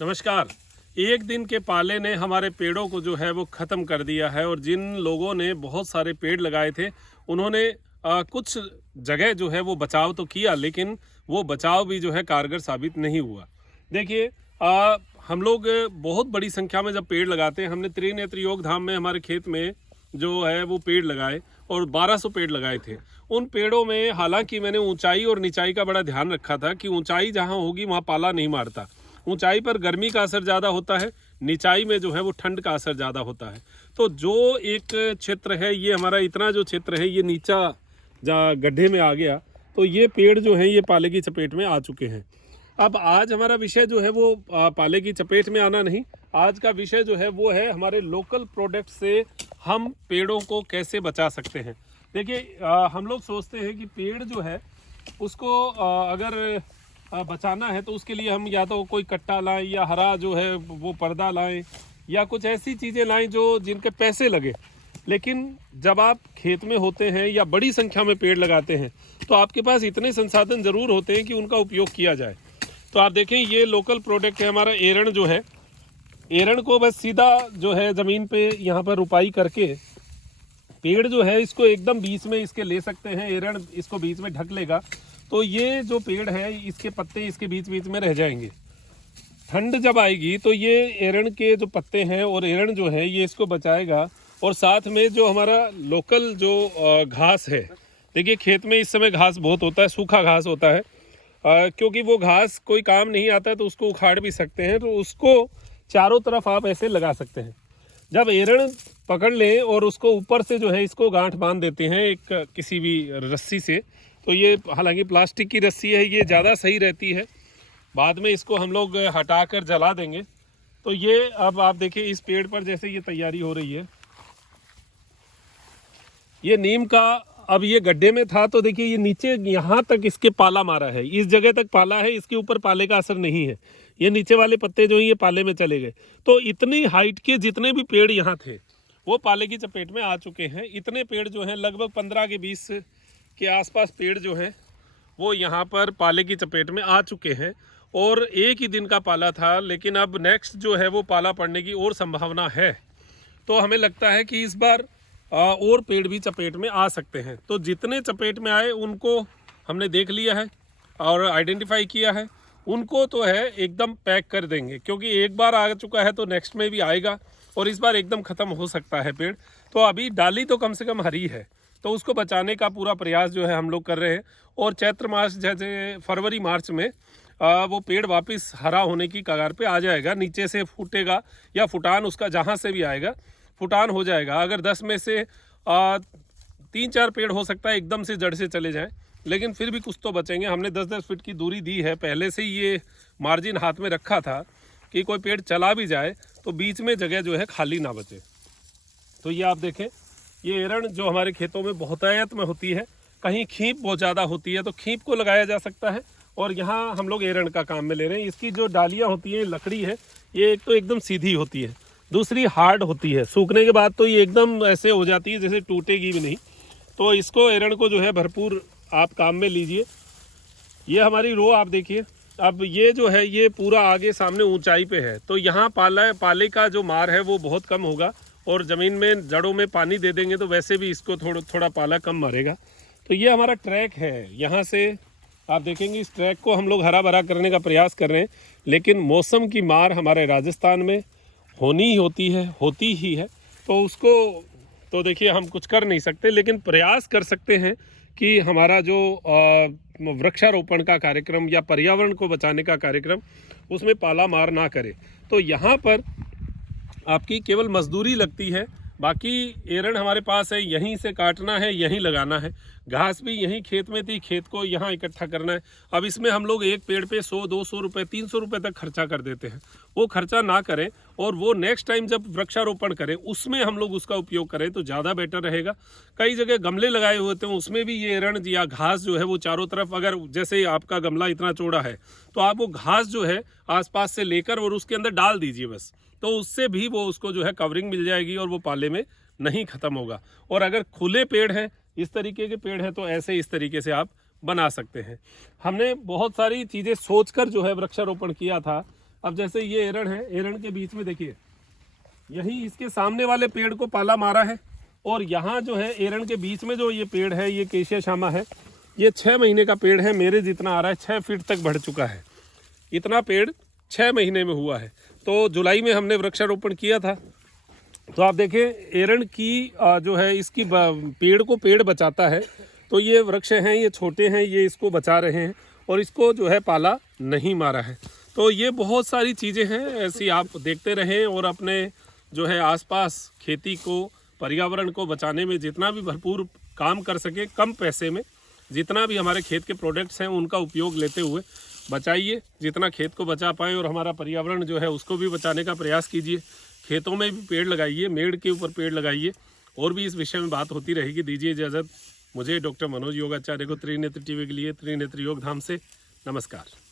नमस्कार। एक दिन के पाले ने हमारे पेड़ों को जो है वो ख़त्म कर दिया है और जिन लोगों ने बहुत सारे पेड़ लगाए थे उन्होंने कुछ जगह जो है वो बचाव तो किया, लेकिन वो बचाव भी जो है कारगर साबित नहीं हुआ। देखिए, हम लोग बहुत बड़ी संख्या में जब पेड़ लगाते हैं, हमने त्रिनेत्र योग धाम में हमारे खेत में जो है वो पेड़ लगाए और 1200 पेड़ लगाए थे। उन पेड़ों में हालांकि मैंने ऊंचाई और निचाई का बड़ा ध्यान रखा था कि ऊंचाई जहां होगी वहां पाला नहीं मारता। ऊंचाई पर गर्मी का असर ज़्यादा होता है, निचाई में जो है वो ठंड का असर ज़्यादा होता है। तो जो एक क्षेत्र है, ये हमारा इतना जो क्षेत्र है ये नीचा जहाँ गड्ढे में आ गया, तो ये पेड़ जो है ये पाले की चपेट में आ चुके हैं। अब आज हमारा विषय जो है वो पाले की चपेट में आना नहीं, आज का विषय जो है वो है हमारे लोकल प्रोडक्ट से हम पेड़ों को कैसे बचा सकते हैं। देखिए, हम लोग सोचते हैं कि पेड़ जो है उसको अगर बचाना है तो उसके लिए हम या तो कोई कट्टा लाएं या हरा जो है वो पर्दा लाएं या कुछ ऐसी चीज़ें लाएं जो जिनके पैसे लगे। लेकिन जब आप खेत में होते हैं या बड़ी संख्या में पेड़ लगाते हैं तो आपके पास इतने संसाधन ज़रूर होते हैं कि उनका उपयोग किया जाए। तो आप देखें, ये लोकल प्रोडक्ट है हमारा एरण जो है। एरण को बस सीधा जो है ज़मीन पे यहाँ पर रुपाई करके पेड़ जो है इसको एकदम बीच में इसके ले सकते हैं। एरण इसको बीच में ढक लेगा तो ये जो पेड़ है इसके पत्ते इसके बीच बीच में रह जाएंगे। ठंड जब आएगी तो ये एरण के जो पत्ते हैं और एरण जो है ये इसको बचाएगा। और साथ में जो हमारा लोकल जो घास है, देखिए खेत में इस समय घास बहुत होता है, सूखा घास होता है, क्योंकि वो घास कोई काम नहीं आता है तो उसको उखाड़ भी सकते हैं, तो उसको चारों तरफ आप ऐसे लगा सकते हैं। जब एरण पकड़ लें और उसको ऊपर से जो है इसको गांठ बांध देते हैं एक किसी भी रस्सी से, तो ये हालांकि प्लास्टिक की रस्सी है, ये ज़्यादा सही रहती है। बाद में इसको हम लोग हटाकर जला देंगे। तो ये अब आप देखिए इस पेड़ पर जैसे ये तैयारी हो रही है, ये नीम का अब ये गड्ढे में था तो देखिए ये नीचे यहाँ तक इसके पाला मारा है, इस जगह तक पाला है, इसके ऊपर पाले का असर नहीं है। ये नीचे वाले पत्ते जो हैं ये पाले में चले गए। तो इतनी हाइट के जितने भी पेड़ यहाँ थे वो पाले की चपेट में आ चुके हैं। इतने पेड़ जो हैं लगभग 15 के 20 के आसपास पेड़ जो हैं वो यहाँ पर पाले की चपेट में आ चुके हैं। और एक ही दिन का पाला था, लेकिन अब नेक्स्ट जो है वो पाला पड़ने की और संभावना है। तो हमें लगता है कि इस बार और पेड़ भी चपेट में आ सकते हैं। तो जितने चपेट में आए उनको हमने देख लिया है और आइडेंटिफाई किया है, उनको तो है एकदम पैक कर देंगे, क्योंकि एक बार आ चुका है तो नेक्स्ट में भी आएगा और इस बार एकदम ख़त्म हो सकता है पेड़। तो अभी डाली तो कम से कम हरी है, तो उसको बचाने का पूरा प्रयास जो है हम लोग कर रहे हैं। और चैत्र मास जैसे फरवरी मार्च में वो पेड़ वापस हरा होने की कगार पे आ जाएगा, नीचे से फूटेगा या फुटान उसका जहाँ से भी आएगा फुटान हो जाएगा। अगर 10 में से 3-4 पेड़ हो सकता है एकदम से जड़ से चले जाएं, लेकिन फिर भी कुछ तो बचेंगे। हमने 10-10 फीट की दूरी दी है, पहले से ही ये मार्जिन हाथ में रखा था कि कोई पेड़ चला भी जाए तो बीच में जगह जो है खाली ना बचे। तो ये आप देखें, ये एरण जो हमारे खेतों में बहुतायत में होती है, कहीं खींप बहुत ज़्यादा होती है तो खींप को लगाया जा सकता है, और यहाँ हम लोग एरण का काम में ले रहे हैं। इसकी जो डालियाँ होती हैं, लकड़ी है, ये एक तो एकदम सीधी होती है, दूसरी हार्ड होती है। सूखने के बाद तो ये एकदम ऐसे हो जाती है जैसे टूटेगी भी नहीं। तो इसको एरण को जो है भरपूर आप काम में लीजिए। ये हमारी रो आप देखिए, अब ये जो है ये पूरा आगे सामने ऊंचाई पे है, तो यहाँ पाले का जो मार है वो बहुत कम होगा, और ज़मीन में जड़ों में पानी दे देंगे तो वैसे भी इसको थोड़ा पाला कम मारेगा। तो ये हमारा ट्रैक है, यहाँ से आप देखेंगे इस ट्रैक को हम लोग हरा भरा करने का प्रयास कर रहे हैं। लेकिन मौसम की मार हमारे राजस्थान में होती ही है, तो उसको तो देखिए हम कुछ कर नहीं सकते, लेकिन प्रयास कर सकते हैं कि हमारा जो वृक्षारोपण का कार्यक्रम या पर्यावरण को बचाने का कार्यक्रम, उसमें पाला मार ना करे। तो यहाँ पर आपकी केवल मजदूरी लगती है, बाकी एरण हमारे पास है, यहीं से काटना है, यहीं लगाना है। घास भी यहीं खेत में थी, खेत को यहाँ इकट्ठा करना है। अब इसमें हम लोग एक पेड़ पे 100-200 रुपये 300 रुपये तक खर्चा कर देते हैं। वो खर्चा ना करें और वो नेक्स्ट टाइम जब वृक्षारोपण करें उसमें हम लोग उसका उपयोग करें तो ज़्यादा बेटर रहेगा। कई जगह गमले लगाए हुए थे, उसमें भी ये एरण या घास जो है वो चारों तरफ, अगर जैसे आपका गमला इतना चौड़ा है तो आप वो घास जो है आसपास से लेकर और उसके अंदर डाल दीजिए बस, तो उससे भी वो उसको जो है कवरिंग मिल जाएगी और वो पाले में नहीं ख़त्म होगा। और अगर खुले पेड़ हैं, इस तरीके के पेड़ हैं, तो ऐसे इस तरीके से आप बना सकते हैं। हमने बहुत सारी चीज़ें सोचकर जो है वृक्षारोपण किया था। अब जैसे ये एरण है, एरण के बीच में देखिए यही इसके सामने वाले पेड़ को पाला मारा है, और यहाँ जो है एरण के बीच में जो ये पेड़ है ये केशिया श्यामा है, ये 6 महीने का पेड़ है, मेरे जितना आ रहा है 6 फीट तक बढ़ चुका है। इतना पेड़ 6 महीने में हुआ है। तो जुलाई में हमने वृक्षारोपण किया था। तो आप देखें एरण की जो है इसकी पेड़ को पेड़ बचाता है। तो ये वृक्ष हैं, ये छोटे हैं, ये इसको बचा रहे हैं और इसको जो है पाला नहीं मारा है। तो ये बहुत सारी चीज़ें हैं ऐसी, आप देखते रहें और अपने जो है आसपास खेती को, पर्यावरण को बचाने में जितना भी भरपूर काम कर सके, कम पैसे में जितना भी हमारे खेत के प्रोडक्ट्स हैं उनका उपयोग लेते हुए बचाइए, जितना खेत को बचा पाएँ, और हमारा पर्यावरण जो है उसको भी बचाने का प्रयास कीजिए। खेतों में भी पेड़ लगाइए, मेड़ के ऊपर पेड़ लगाइए, और भी इस विषय में बात होती रहेगी। दीजिए इजाज़त मुझे, डॉक्टर मनोज योगाचार्य को, त्रिनेत्र टीवी के लिए त्रिनेत्र योग धाम से नमस्कार।